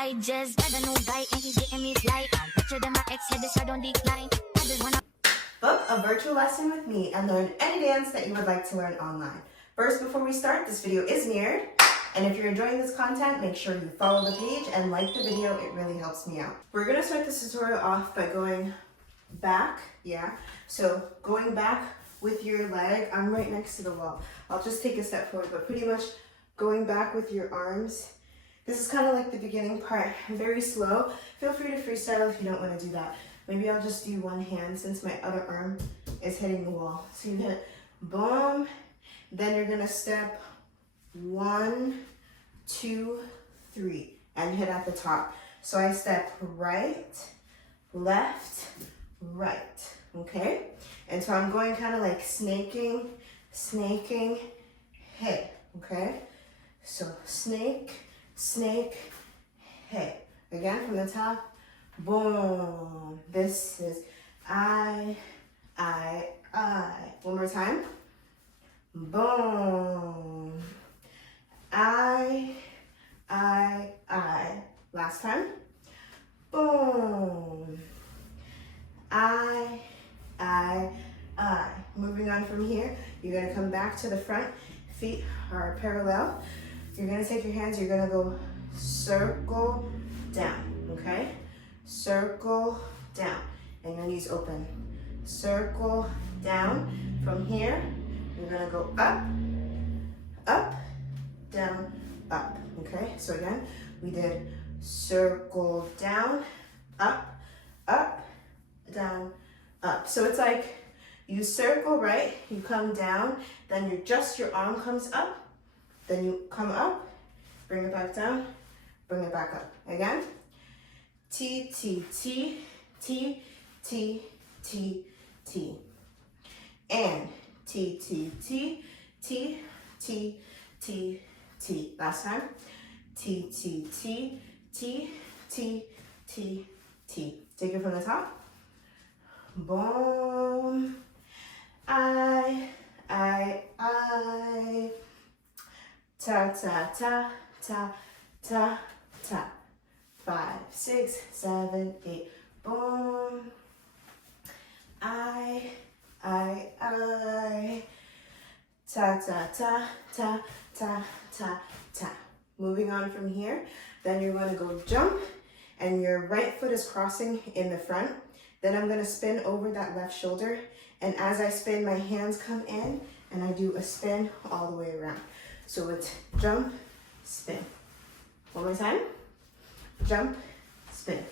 I just got a new guy and he's getting me fly. Picture them my ex head, this I don't decline. I just wanna Book a virtual lesson with me and learn any dance that you would like to learn online. First, before we start, this video is mirrored. And if you're enjoying this content, make sure you follow the page and like the video. It really helps me out. We're gonna start this tutorial off by going back, So going back with your leg, I'm right next to the wall. I'll just take a step forward, but pretty much going back with your arms. This is kind of like the beginning part, very slow. Feel free to freestyle if you don't want to do that. Maybe I'll just do one hand since my other arm is hitting the wall. So you hit boom, then you're gonna step 1, 2, 3, and hit at the top. So I step right, left, right, okay? And so I'm going kind of like snaking, hit, okay? So snake, hit. Again, from the top, boom. This is I. One more time. Boom. I. Last time. Boom. I. Moving on from here, you're gonna come back to the front. Feet are parallel. You're gonna take your hands, you're gonna go circle down, okay? Circle down, and your knees open. Circle down. From here, you're gonna go up, down, up, okay? So again, we did circle down, up, down, up. So it's like you circle, right? You come down, then your arm comes up, then you come up, bring it back down, bring it back up. Again, T, T, T, T, T, T, T. And T, T, T, T, T, T, T. Last time. T, T, T, T, T, T, T. Take it from the top. Boom. I. Ta, ta, ta, ta, ta, ta. 5, 6, 7, 8. Boom. I. Ta, ta, ta, ta, ta, ta, ta. Moving on from here, then you're going to go jump, and your right foot is crossing in the front. Then I'm going to spin over that left shoulder, and as I spin, my hands come in, and I do a spin all the way around. So it's jump, spin. One more time. Jump, spin.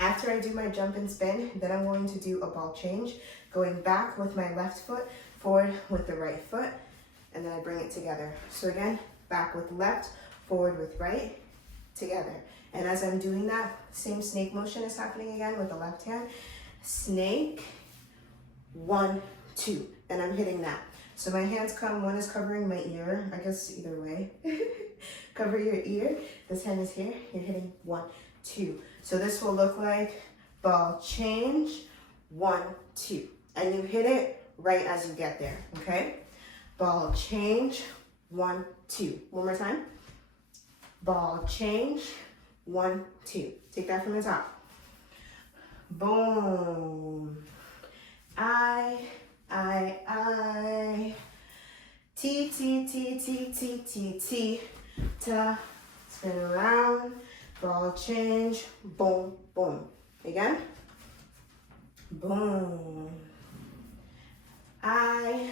After I do my jump and spin, then I'm going to do a ball change, going back with my left foot, forward with the right foot, and then I bring it together. So again, back with left, forward with right, together. And as I'm doing that, same snake motion is happening again with the left hand. Snake, 1, 2, and I'm hitting that. So my hands come, one is covering my ear, I guess either way. Cover your ear, this hand is here, you're hitting 1, 2. So this will look like ball change, 1, 2. And you hit it right as you get there, okay? Ball change, 1, 2. One more time. Ball change, 1, 2. Take that from the top. Boom. I. T, T, T, T, T, T, T, ta. Spin around. Ball change. Boom, boom. Again. Boom. I.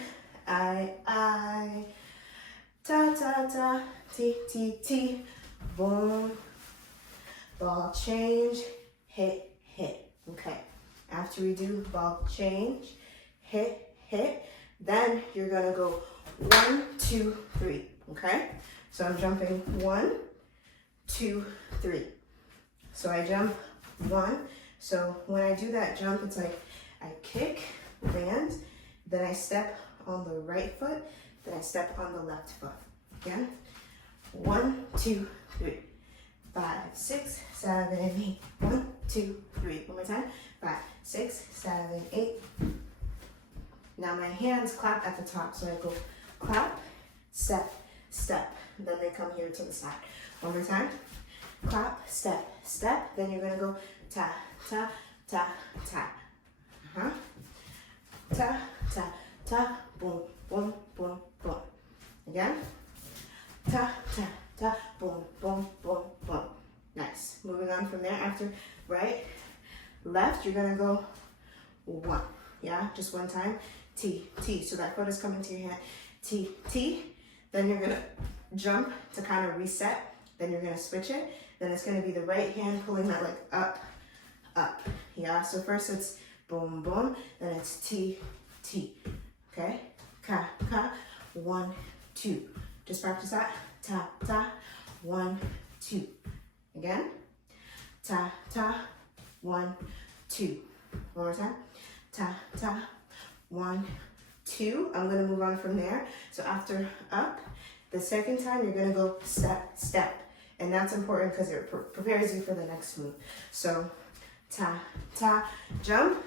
Ta, ta, ta. T, T, T. Boom. Ball change. Hit, hit. Okay. After we do ball change, hit, hit, then you're gonna go 1, 2, 3. Okay? So I'm jumping 1, 2, 3. So I jump 1. So when I do that jump, it's like I kick, land, then I step on the right foot, then I step on the left foot. Again. 1, 2, 3. 5, 6, 7, 8. 1, 2, 3. One more time. 5, 6, 7, 8. Now my hands clap at the top. So I go clap, step, step. Then they come here to the side. One more time. clap, step, step. Then you're gonna go ta, ta, ta, ta. Ta, ta, ta, boom, boom, boom, boom. Again. Ta, ta, ta, boom, boom, boom, boom. Nice. Moving on from there, after right, left, you're gonna go one. Yeah, just one time. T, T. So that foot is coming to your hand. T, T. Then you're gonna jump to kind of reset. Then you're gonna switch it. Then it's gonna be the right hand pulling that leg up, up. Yeah, so first it's boom, boom. Then it's T, T. Okay? Ka, ka. 1, 2. Just practice that. Ta, ta. 1, 2. Again. Ta, ta. 1, 2. One more time. Ta, ta. 1, 2. I'm gonna move on from there. So after up, the second time you're gonna go step, step. And that's important because it prepares you for the next move. So ta, ta, jump.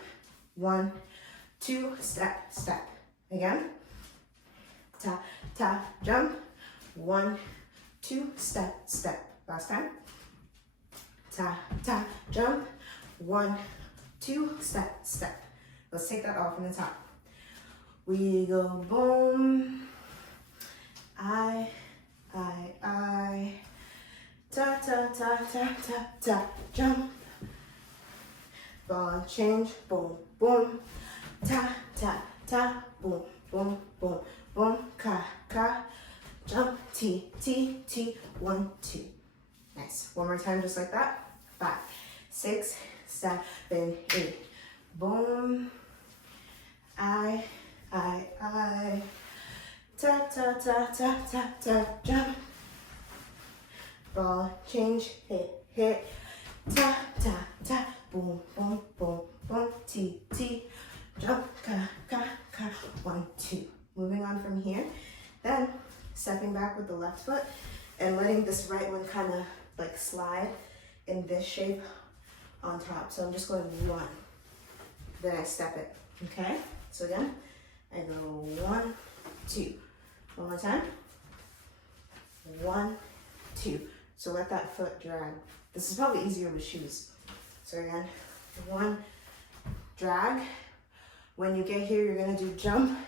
1, 2, step, step. Again. Ta, ta, jump. 1, 2, step, step. Last time. Ta, ta, jump. 1, 2, step, step. Let's take that off from the top. We go boom. I. Ta, ta, ta, ta, ta, ta, jump. Ball change, boom, boom. Ta, ta, ta, boom, boom, boom, boom. Ka, ka, jump. T, T, T. 1, 2. Nice. One more time, just like that. 5, 6, 7, 8. Boom. I. Ta, ta, ta, ta, ta, ta, jump. Ball change, hit. Ta, ta, ta, boom, boom, boom, boom. T, T, jump, ka, ka, ka. 1, 2. Moving on from here. Then stepping back with the left foot and letting this right one kind of like slide in this shape on top. So I'm just going 1. Then I step it. Okay? So again, I go 1, 2. One more time. 1, 2. So let that foot drag. This is probably easier with shoes. So again, 1, drag. When you get here, you're gonna do jump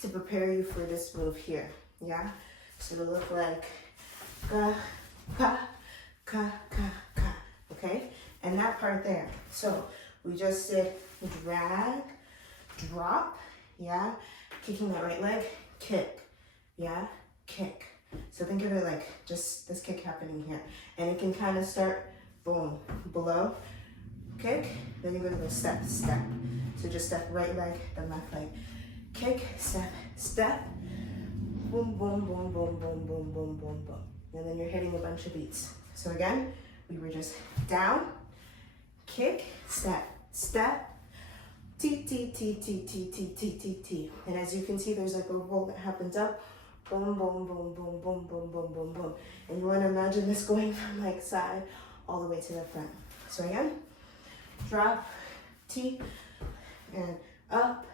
to prepare you for this move here. Yeah? So it'll look like ka, ka, ka, ka, ka. Okay? And that part there. So we just did drag, drop, yeah? Kicking that right leg, kick, yeah? Kick. So think of it like just this kick happening here. And it can kind of start, boom, below, kick, then you're gonna go step, step. So just step right leg, then left leg. Kick, step, step, boom, boom, boom, boom, boom, boom, boom, boom, boom. And then you're hitting a bunch of beats. So again, we were just down, kick, step, step, T, T, T, T, T, T, T, T, T. And as you can see, there's like a roll that happens up, boom, boom, boom, boom, boom, boom, boom, boom, boom. And you want to imagine this going from like side all the way to the front. So again, drop, T, and up,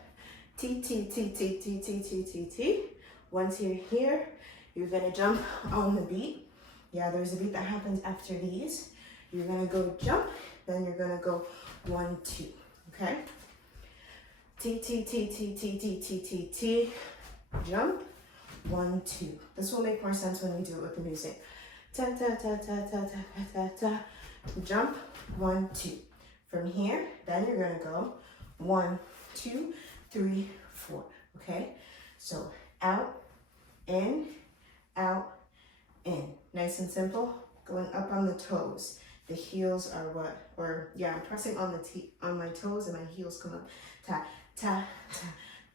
T, T, T, T, T, T, T, T, T. Once you're here, you're gonna jump on the beat. Yeah, there's a beat that happens after these. You're gonna go jump, then you're gonna go 1, 2, okay? T, T, T, T, T, T, T, T, T, jump, 1, 2. This will make more sense when we do it with the music. Ta, ta, ta, ta, ta, ta, ta, ta, jump, 1, 2. From here, then you're gonna go 1, 2, 3, 4, okay? So out, in, nice and simple. Going up on the toes. The heels are what, or yeah, I'm pressing on on my toes and my heels come up. Ta, ta, ta,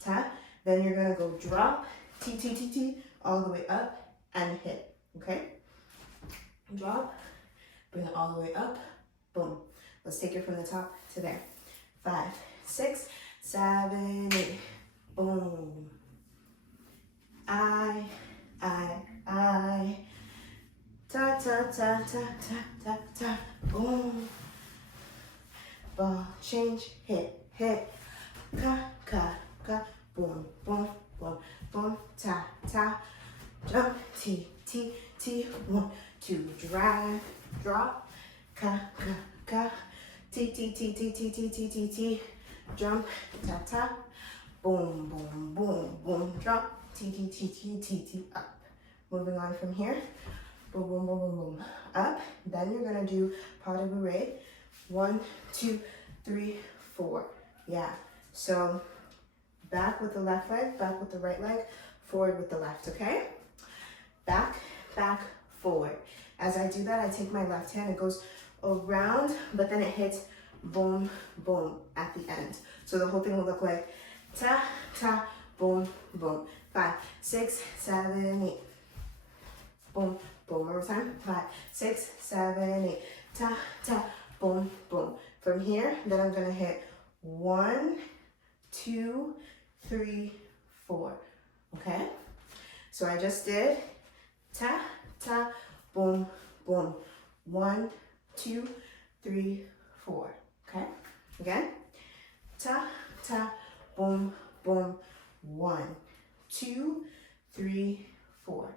ta. Then you're gonna go drop, T, T, T, T, all the way up and hit, okay? Drop, bring it all the way up, boom. Let's take it from the top to there. 5, 6, 7, 8, boom. I, ta, ta, ta, ta, ta, ta, ta, boom. Ball change, hit, ka, ka, ka, boom, boom, boom, boom, ta, ta, jump, T, T, T, 1, 2, drag, drop, T, T, T, T, T, T, T, T, T, jump, ta, ta, boom, boom, boom, boom, drop, T, T, T, T, T, T, up. Moving on from here, boom, boom, boom, boom, boom, up. Then you're gonna do pas de bourrée. 1, 2, 3, 4. Yeah, so back with the left leg, back with the right leg, forward with the left, okay? Back, back, forward. As I do that, I take my left hand, it goes around, but then it hits boom, boom at the end. So the whole thing will look like ta, ta, boom, boom. 5, 6, 7, 8. Boom, boom. One more time. 5, 6, 7, 8. Ta, ta, boom, boom. From here, then I'm gonna hit 1, 2, 3, 4. Okay? So I just did ta, ta, boom, boom. 1, 2, 3, 4. Okay? Again. Ta, ta, boom, boom. 1, 2, 3, 4.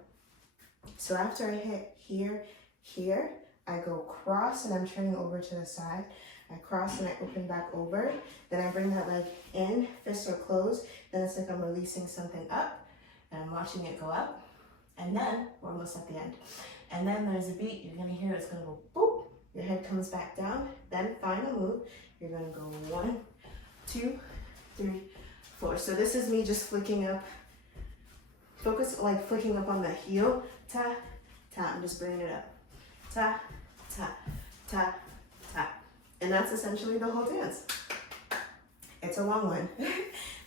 So after I hit here, here, I go cross and I'm turning over to the side. I cross and I open back over. Then I bring that leg in, fists are closed. Then it's like I'm releasing something up and I'm watching it go up. And then, we're almost at the end. And then there's a beat, you're gonna hear it's gonna go boop. Your head comes back down. Then final move, you're gonna go 1, 2, 3, 4. So this is me just flicking up. Focus like flicking up on the heel. Ta, ta, I'm just bringing it up. Ta, ta, ta, ta. And that's essentially the whole dance. It's a long one.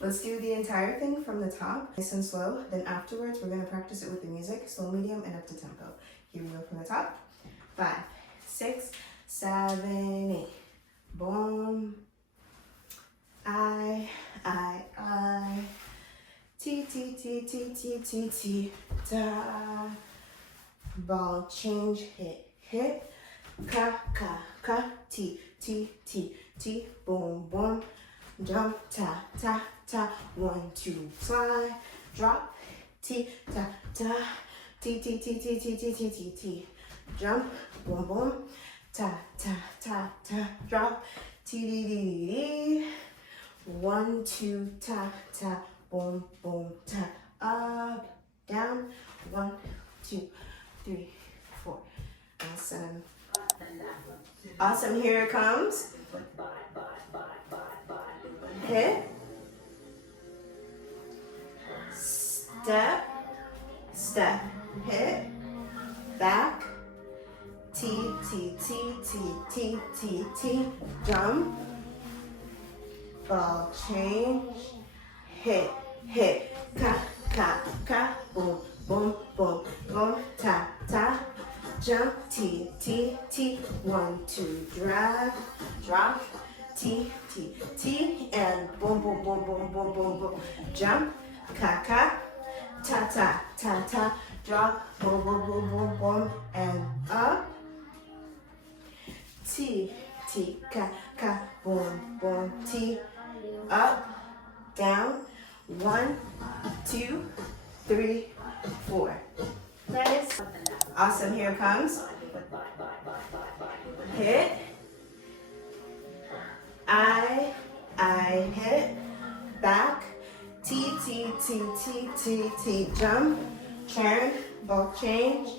Let's do the entire thing from the top, nice and slow. Then afterwards, we're gonna practice it with the music, slow, medium, and up to tempo. Here we go from the top. 5, 6, 7, 8. Boom. I. T, T, T, T, T, T, T, da. Ball change, hit. Ka, ka, ka, T, T, T, T, boom, boom. Jump, ta, ta, ta. 1, 2, fly. Drop, T, ta, ta. T, T, T, T, T, T, T, T, T. Jump, boom, boom. Ta, ta, ta, ta. Drop, T, D, D, D, D. 1, 2, ta, ta. Boom, boom, ta. Up, down. 1, 2, 3, 4. Awesome. Awesome, here it comes. Hit. Step. Step. Hit. Back. T, T, T, T, T, T, T. Jump. Ball change. Hit. Hit. Ka, ka, ka. Boom, boom, boom, boom. Ta, ta. Jump, T, T, T, 1, 2, drag, drop, T, T, T, and boom, boom, boom, boom, boom, boom, boom. Jump, ka, ka, ta, ta, ta, ta, drop, boom, boom, boom, boom, boom, and up. T, T, ka, ka, boom, boom, T, up, down. 1, 2, 3, 4. Nice. Awesome, here it comes. Hit. I hit. Back. T, T, T, T, T, T. Jump. Turn. Ball change.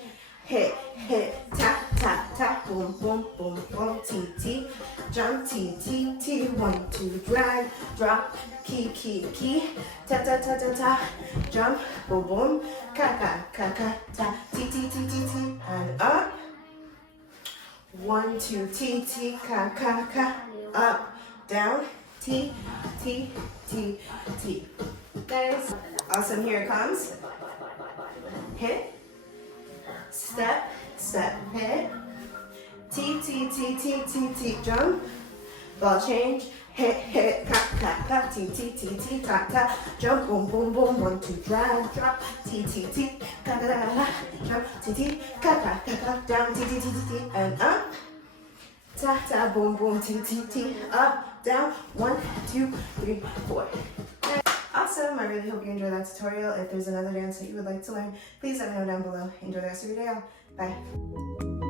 Hit, hit. Tap, tap, tap. Boom, boom, boom, boom. T, T. Jump. T, T, T. 1, 2, drag. Drop. Key, key, key. Ta, ta, ta, ta, ta. Jump. Boom, boom. Ka, ka, ka, ka, ta. T, T, T, T, T. And up. 1, 2, T, T, ka, ka, ka. Up, down. T, T, T, T. Nice. Awesome, here it comes. Hit. Step, step, hit. T, T, T, T, T, T, jump. Ball change. Hit, hit, ka, ka, ka, T, T, T, T, ta, ta. Jump, boom, boom, boom, 1, 2, drag, drop. T, T, T, ka, ka, ka, ka, jump. T, T, ka, ka, ka, ka, down. T, T, T, T, T, and up. Ta, ta, boom, boom, T, T, T, up, down. 1, 2, 3, 4. Awesome, I really hope you enjoyed that tutorial. If there's another dance that you would like to learn, please let me know down below. Enjoy the rest of your day, all. Bye.